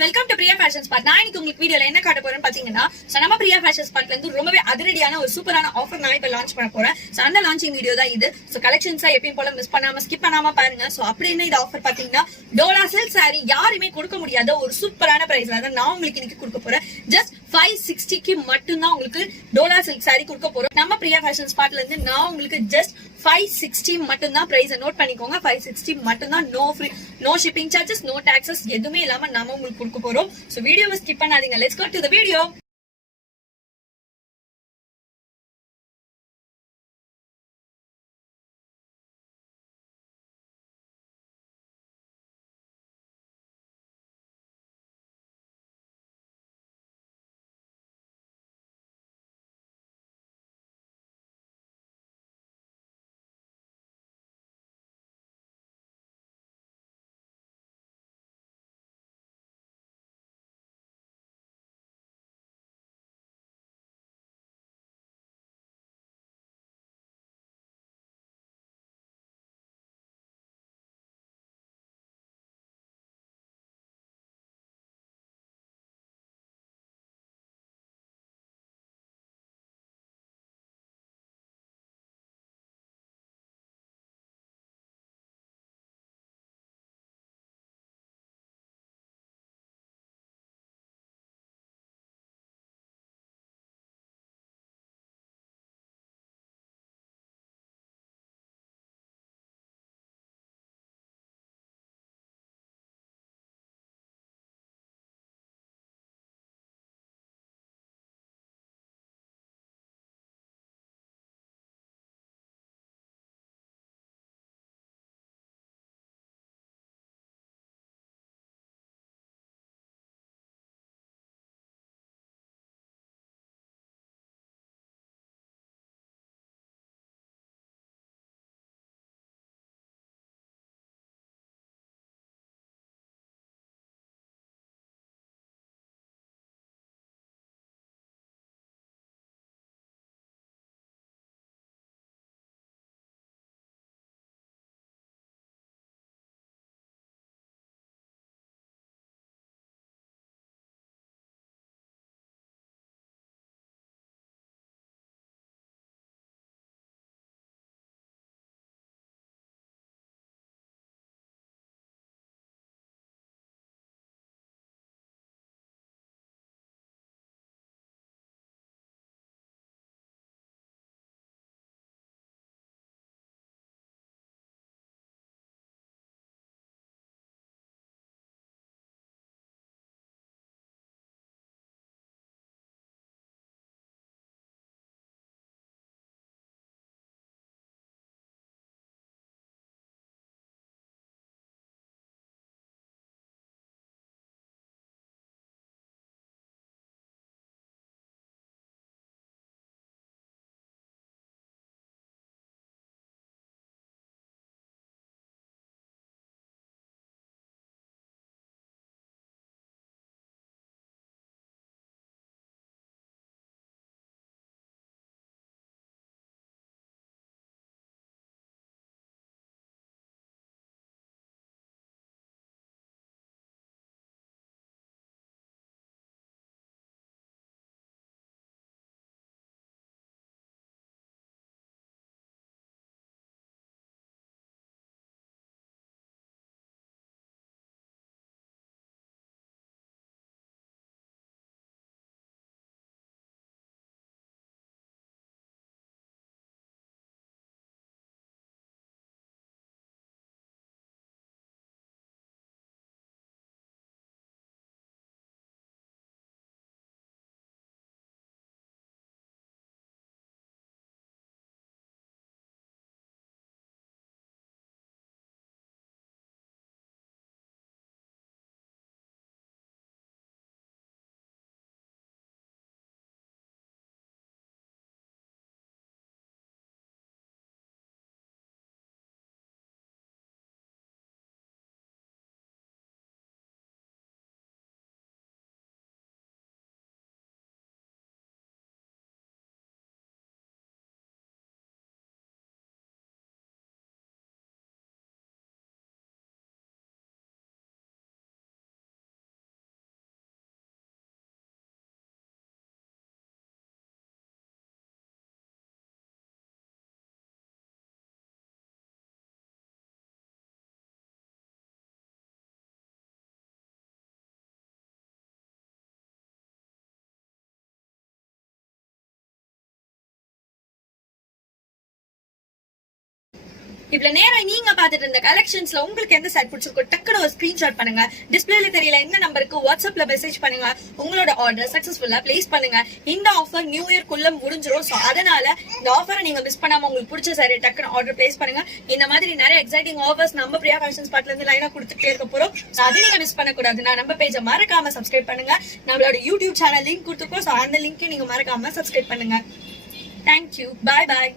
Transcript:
Welcome to Priya fashion spot. நான் இன்னைக்கு உங்களுக்கு வீடியோல என்ன காட்ட போறேன்னு பாத்தீங்கன்னா, நம்ம பிரியா ஃபேஷன் ஸ்பாட்ல இருந்து ரொம்பவே அதிரடியான ஒரு சூப்பரான ஆஃபர் நான் இப்ப லான்ச் பண்ண போறேன். அந்த லான்ச்சிங் வீடியோ தான் இது. கலெக்ஷன்ஸா எப்பயும் போல மிஸ் பண்ணாம ஸ்கிப் பண்ணாம பாருங்க. அப்படி என்ன இது ஆஃபர் பாத்தீங்கன்னா, டோலா சில்க் சாரி யாருமே கொடுக்க முடியாத ஒரு சூப்பரான பிரைஸ்ல தான் நான் உங்களுக்கு இன்னைக்கு கொடுக்க போறேன். ஜஸ்ட் 560க்கு மட்டும் தான் உங்களுக்கு டோலா சில்க் சாரி கொடுக்க போறோம். நம்ம பிரியா ஃபேஷன் ஸ்பாட்ல இருந்து நான் உங்களுக்கு ஜஸ்ட் 560 மட்டும் தான் பிரைஸ் நோட் பண்ணிக்கோங்க. 560 மட்டும் தான். No free, no shipping charges, no taxes எதுவுமே இல்லாம நாம உங்களுக்கு கொடுக்க போறோம். சோ வீடியோவை ஸ்கிப் பண்ணாதீங்க. Let's go to the video. இவ்வளவு நேரம் நீங்க பாத்துட்டு இருந்த கலெக்ஷன்ஸ்ல உங்களுக்கு எந்த சாரி பிடிச்சிருக்கோ டக்குனு ஒரு ஸ்கிரீன்ஷாட் பண்ணுங்க. டிஸ்பிளேல தெரியல இந்த நம்பருக்கு வாட்ஸ்அப்ல மெசேஜ் பண்ணுங்க. உங்களோட ஆர்டர் சக்சஸ்ஃபுல்லா பிளேஸ் பண்ணுங்க. இந்த ஆஃபர் நியூ இயர் குள்ள முடிஞ்சிரும். சோ அதனால இந்த ஆஃபரை நீங்க மிஸ் பண்ணாம உங்களுக்கு பிடிச்ச சாரி டக்குனு ஆர்டர் பிளேஸ் பண்ணுங்க. இந்த மாதிரி நிறைய எக்ஸைட்டிங் ஆஃபர்ஸ் நம்ம பிரியா ஃபேஷன்ஸ் பார்ட்ல இருந்து லைனா கொடுத்துட்டே இருக்க போறோம். சோ அதை நீங்க மிஸ் பண்ண கூடாதுன்னா நம்ம பேஜை மறக்காம சப்ஸ்கிரைப் பண்ணுங்க. நம்மளோட யூடியூப் சேனல் லிங்க் கொடுத்துருக்கோம். சோ அந்த லிங்க் நீங்க மறக்காம சப்ஸ்கிரைப் பண்ணுங்க. தேங்க்யூ. பாய் பாய்.